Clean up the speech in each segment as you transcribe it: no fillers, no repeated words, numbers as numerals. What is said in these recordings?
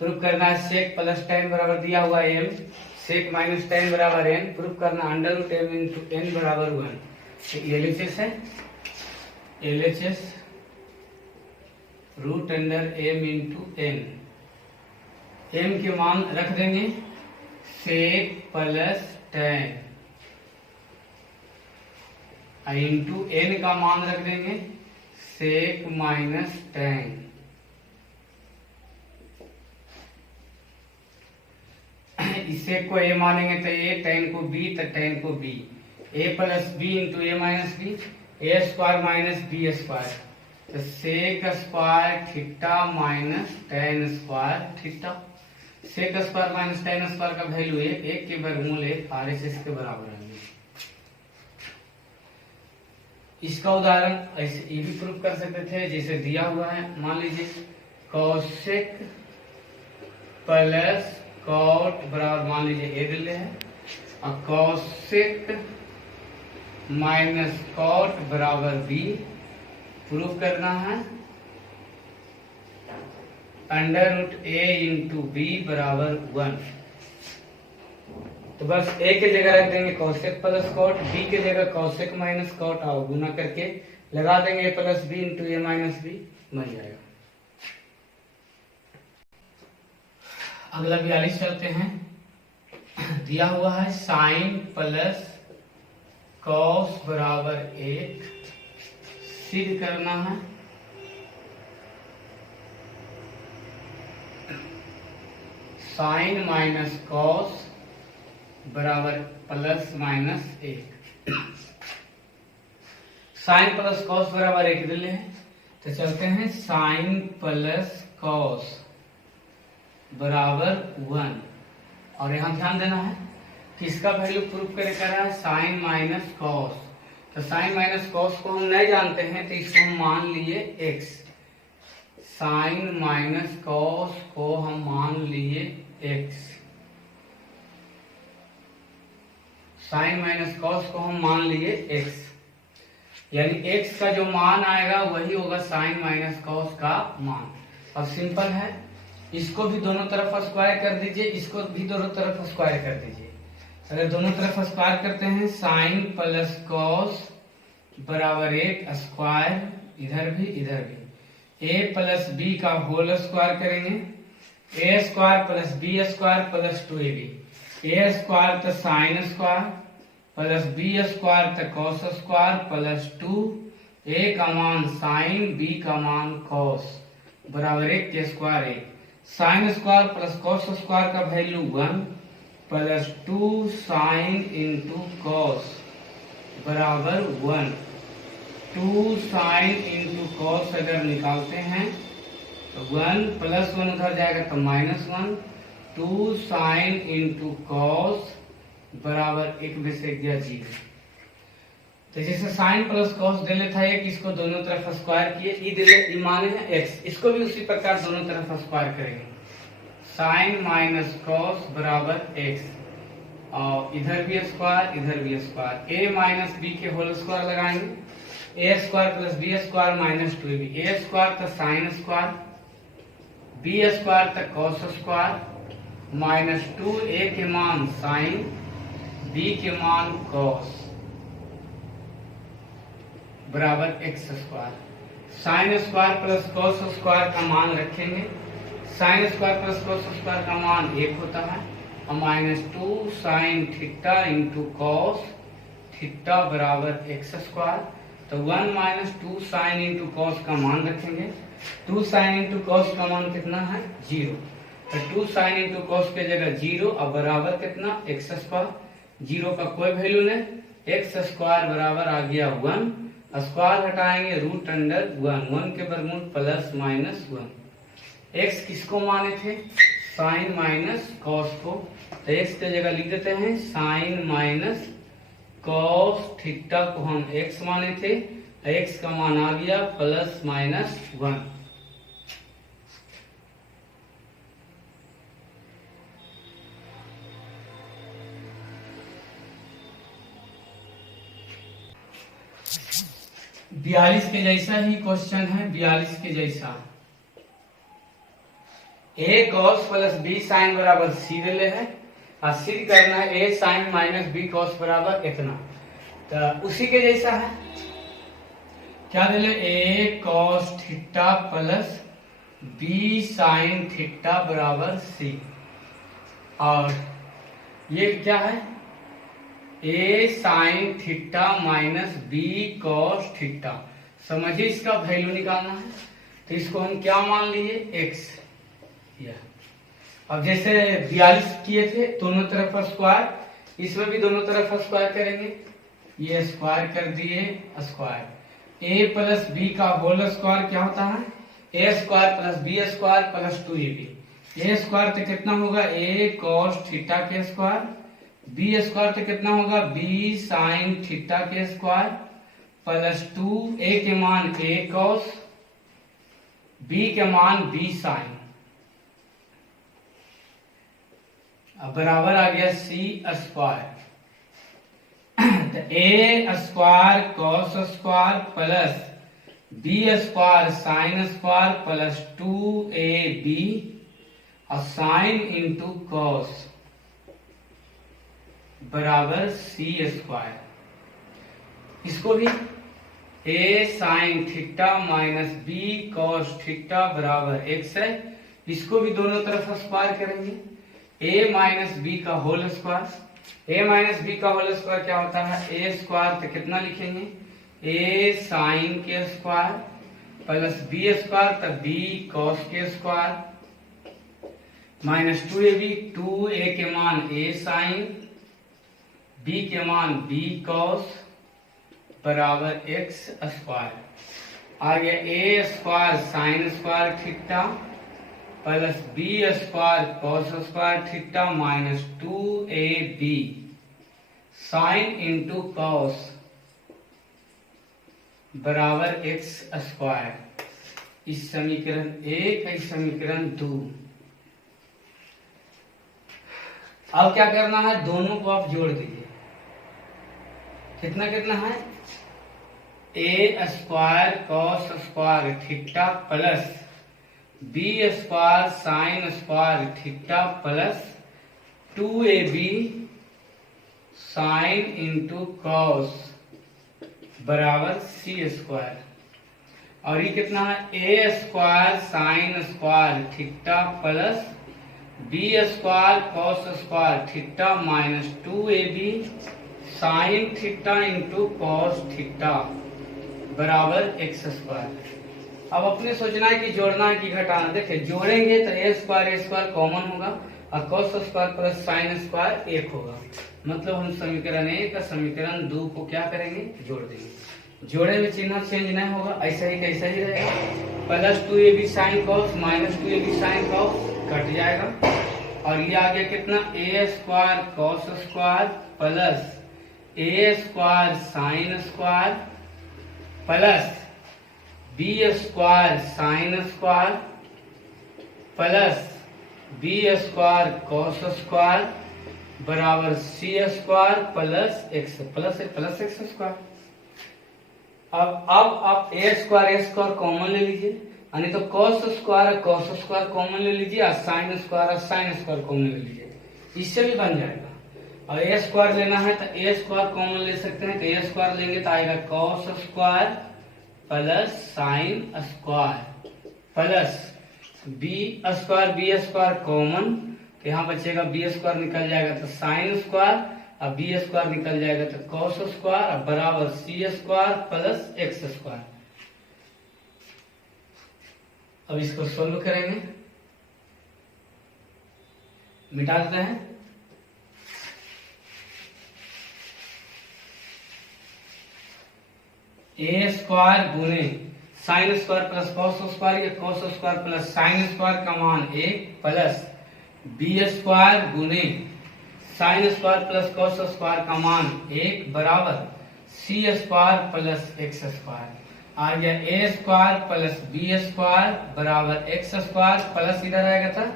Proof करना है सेक plus ten बराबर दिया हुआ एम, सेक माइनस टेन बराबर एन, प्रूफ करना under root M into N बराबर 1। एलएचएस है, LHS root under M into N. M के मान रख देंगे sec plus tan into N का मान रख देंगे सेक माइनस टेन। इसे को ए मानेंगे तो ए, टेन को बी तो टेन को B, A plus B into A minus B, A square minus B square, तो sec square theta minus tan square theta. Sec square minus tan square का value एक, एक के वर्गमूल एक RHS के बराबर है। इसका उदाहरण ऐसे ये भी प्रूफ कर सकते थे जैसे दिया हुआ है, मान लीजिए कॉसेक प्लस कॉट बराबर मान लीजिए ए दिले है, और कॉसेक माइनस कॉट बराबर बी। प्रूफ करना है अंडर रूट ए इंटू बी बराबर 1। तो बस ए के जगह रख देंगे कॉसेक प्लस कॉट, बी के जगह कॉसेक माइनस कॉट, और गुना करके लगा देंगे ए plus B into A minus B, बन जाएगा। अगला 42 चलते हैं। दिया हुआ है साइन प्लस कॉस बराबर 1, सिद्ध करना है साइन माइनस कॉस बराबर plus minus 1। Sine plus cos बराबर 1 दिले हैं, तो चलते हैं साइन प्लस कॉस बराबर 1, और यहाँ ध्यान देना है कि इसका वैल्यू प्रूफ करे कर रहा है साइन माइनस कॉस। तो साइन माइनस कॉस को हम नहीं जानते हैं, तो इसको हम मान लिए x। साइन माइनस कॉस को हम मान लिए x, साइन माइनस कॉस को हम मान लिए x, यानी x का जो मान आएगा वही होगा साइन माइनस कॉस का मान। अब सिंपल है, इसको भी दोनों तरफ स्क्वायर कर दीजिए, इसको भी दोनों तरफ स्क्वायर कर दीजिए। अगर दोनों तरफ स्क्वायर करते हैं साइन प्लस कॉस बराबर 1 स्क्वायर, इधर भी इधर भी, a प्लस बी का होल स्क्वायर करेंगे, a square plus B square plus 2ab, a square तो sine square plus B square तो कॉस स्क्वायर प्लस 2, a का मान साइन बी का मान कॉस बराबर 1 के square 1। Sine square plus cos square का value 1 plus 2 sine into cos बराबर 1। 2 साइन इंटू कॉस अगर निकालते हैं तो 1 प्लस 1 उधर जाएगा तो माइनस 1, 2 साइन इंटू कॉस बराबर 1 में से गया 0। तो जैसे साइन प्लस कॉस दे लेता है एक, इसको दोनों तरफ स्क्वायर किए, ई माने है x, इसको भी उसी प्रकार दोनों तरफ स्क्वायर करेंगे, साइन माइनस कॉस बराबर x, और इधर भी स्क्वायर इधर भी स्क्वायर, a माइनस बी के होल स्क्वायर लगाएंगे, a square plus B square minus 2ab, a square तो साइन स्क्वायर, बी स्क्वायर तो कॉस स्क्वायर माइनस 2, a के मान साइन, b के मान कॉस बराबर x square. Sine square plus cos square का मान रखेंगे, sign square plus cos square का मान 1 होता है, और minus 2 sign theta into cos theta बराबर x स्क्वायर। तो 1 माइनस 2 साइन इंटू कॉस का मान रखेंगे, 2 साइन इंटू कॉस का मान कितना है 0, तो 2 साइन इंटू कॉस के जगह 0, और बराबर कितना x स्क्वायर, 0 का कोई वैल्यू नहीं, x स्क्वायर बराबर आ गया 1, स्क्वायर हटाएंगे रूट अंडर 1, 1 के वर्गमूल प्लस माइनस 1। x किसको माने थे, साइन माइनस कॉस को, तो x के जगह लिख देते हैं साइन माइनस कॉस थीटा को हम x माने थे, x का मान आ गया प्लस माइनस 1। बयालीस के जैसा ही क्वेश्चन है, 42 के जैसा। A cos plus B sine बराबर सी ले है और सिद्ध करना है A sine minus B cos बराबर इतना। तो उसी के जैसा है, क्या दे A cos theta plus B sine theta बराबर सी। और ये क्या है, A sine theta minus B cos theta. समझिए इसका वैल्यू निकालना है, तो इसको हम क्या मान लिए, एक्स। अब जैसे 42 किए थे दोनों तरफ स्क्वायर, इसमें भी दोनों तरफ स्क्वायर करेंगे। ये स्क्वायर कर दिए स्क्वायर। ए प्लस बी का होल स्क्वायर क्या होता है, A square plus B square plus 2ab। A square तो कितना होगा, ए कॉस थीटा के स्क्वायर। बी स्क्वायर तो कितना होगा, बी साइन थीटा के स्क्वायर प्लस 2 ए के मान ए कॉस, बी के मान बी साइन, अब बराबर आ गया सी स्क्वायर। तो A square cos square plus B square sine square plus 2ab और साइन इंटू कॉस बराबर सी स्क्वायर। इसको भी A sine theta minus B cos theta बराबर एक्स है। इसको भी दोनों तरफ स्क्वायर करेंगे। ए माइनस बी का whole square, A minus B का होल स्क्वायर क्या होता है, ए स्क्वायर तो कितना लिखेंगे, ए साइन के स्क्वायर प्लस बी स्क्वायर तो बी कॉस के स्क्वायर माइनस 2ab, 2a के मान ए साइन, बी के मान बी कॉस बराबर एक्स स्क्वायर। आ गया A square sine square theta plus B square cos square theta minus 2ab sine into cos बराबर एक्स स्क्वायर। इस समीकरण 1 है, समीकरण 2। अब क्या करना है, दोनों को आप जोड़ दीजिए। कितना कितना है, A square cos square theta plus B square sine square theta plus 2ab sine into cos बराबर सी स्क्वायर। और ये कितना है, A square sine square theta plus B square cos square theta minus 2ab sine theta into cos theta बराबर X square. अब अपने सोचना है कि जोड़ना है कि घटाना। देखिए जोड़ेंगे तो ए स्क्वायर कॉमन होगा और cos square plus sine square 1 होगा। मतलब हम समीकरण 1 और समीकरण 2 को क्या करेंगे, जोड़ देंगे। जोड़े में चिन्ह चेंज नहीं होगा, ऐसा ही कैसा ही रहेगा। Plus 2ab sine cos minus 2ab sine cos cut जाएगा। और ये आ गया कितना, A square cos square plus A square sine square plus B square sine square plus B square cos square बराबर C square plus X square. अब आप ए square common ले लीजिए, यानी तो कॉस स्क्वायर कॉमन ले लीजिए और साइन स्क्वायर कॉमन ले लीजिए, इससे भी बन जाएगा। और ए स्क्वायर लेना है तो ए स्क्वायर कॉमन ले सकते हैं, तो ए स्क्वायर लेंगे तो आएगा cos square plus sine square plus B square common, तो यहाँ बचेगा बी स्क्वायर निकल जाएगा तो साइन स्क्वायर और बी स्क्वायर निकल जाएगा तो कॉस स्क्वायर और बराबर C square plus X square. अब इसको सोल्व करेंगे, मिटा देते हैं। ए स्क्वायर गुने sine square plus cos square या cos square plus sine square का मान 1 प्लस बी स्क्वायर गुने sine square plus cos square का मान 1 बराबर C square plus X square. आ गया A square plus B square बराबर एक्स स्क्वायर प्लस इधर आएगा था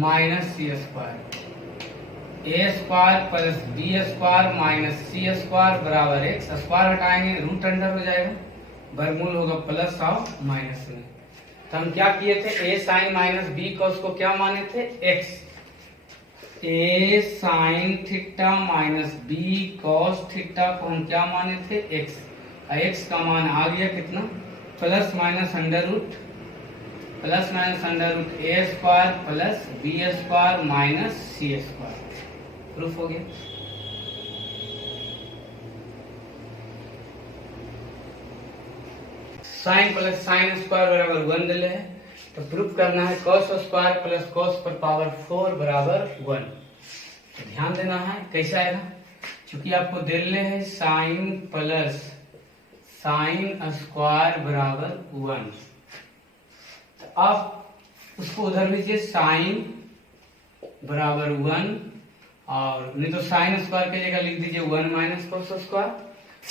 minus C square. A square plus B square minus C square बराबर एक्स स्क्वायर हटाएंगे रूट अंडर हो जाएगा, वर्गमूल होगा प्लस और माइनस में। तो हम क्या किए थे, A sine minus B cos को क्या माने थे, X. A sine theta minus B cos theta को हम क्या माने थे, एक्स। एक्स का मान आ गया कितना, plus minus under root A square plus B square minus C square. Proof हो गया। साइन प्लस साइन स्क्वायर बराबर 1 दिले है, तो प्रूफ करना है कॉस स्क्वायर प्लस कॉस पर पावर 4 बराबर 1। तो ध्यान देना है कैसे आएगा, क्योंकि आपको दिले है साइन प्लस साइन स्क्वायर बराबर 1, तो आप उसको उधर लीजिए साइन बराबर 1, और नहीं तो साइन स्क्वायर की जगह लिख दीजिए 1 माइनस कॉस स्क्वायर,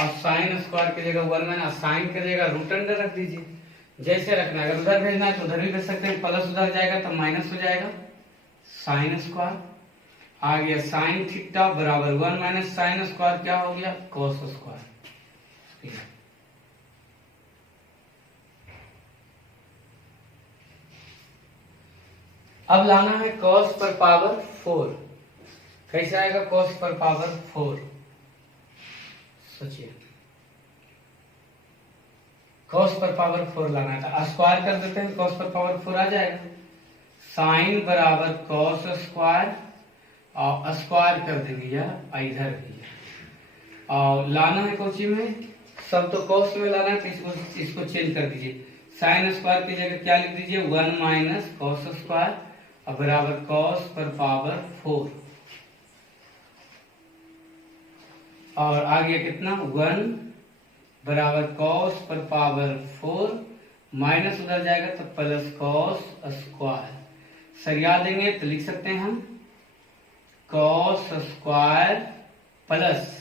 और साइन स्क्वायर की जगह 1 माइनस साइन की जगह रूट अंडर रख दीजिए। जैसे रखना है, अगर उधर भेजना है तो उधर भी भेज सकते हैं, प्लस उधर जाएगा तो माइनस हो जाएगा साइन स्क्वायर। आ गया साइन थीटा बराबर 1 माइनस साइन स्क्वायर क्या हो गया, कॉस स्क्वायर। अब लाना है कॉस पर पावर 4। कैसे आएगा कॉस पर पावर 4, सोचिए। कॉस पर पावर 4 लाना था, स्क्वायर कर देते हैं, कॉस पर पावर 4 आ जाएगा। साइन बराबर कॉस स्क्वायर और स्क्वायर कर देंगे या इधर भी, और लाना है कोची में, सब तो कॉस में लाना है, तो इसको चेंज कर दीजिए। साइन स्क्वायर की जगह क्या लिख दीजिए, 1 माइनस कॉस स्क्वायर और बराबर कॉस पर पावर 4, और आ गया कितना 1 बराबर कॉस पर पावर 4, माइनस उधर जाएगा तो प्लस कॉस स्क्वायर। सरिया देंगे तो लिख सकते हैं हम कॉस स्क्वायर प्लस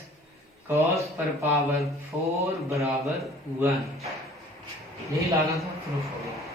कॉस पर पावर 4 बराबर 1। यही लाना था, प्रूफ हो गया।